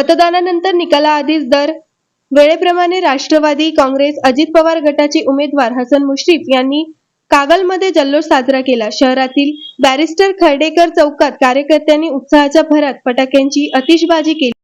मतदानानंतर निकालाआधीच दर वेळेप्रमाणे राष्ट्रवादी काँग्रेस अजित पवार गटाचे उमेदवार हसन मुश्रीफ यांनी कागलमध्ये जल्लोष साजरा केला। शहरातील बॅरिस्टर खर्डेकर चौकात कार्यकर्त्यांनी उत्साहाच्या भरात फटाक्यांची आतिषबाजी केली।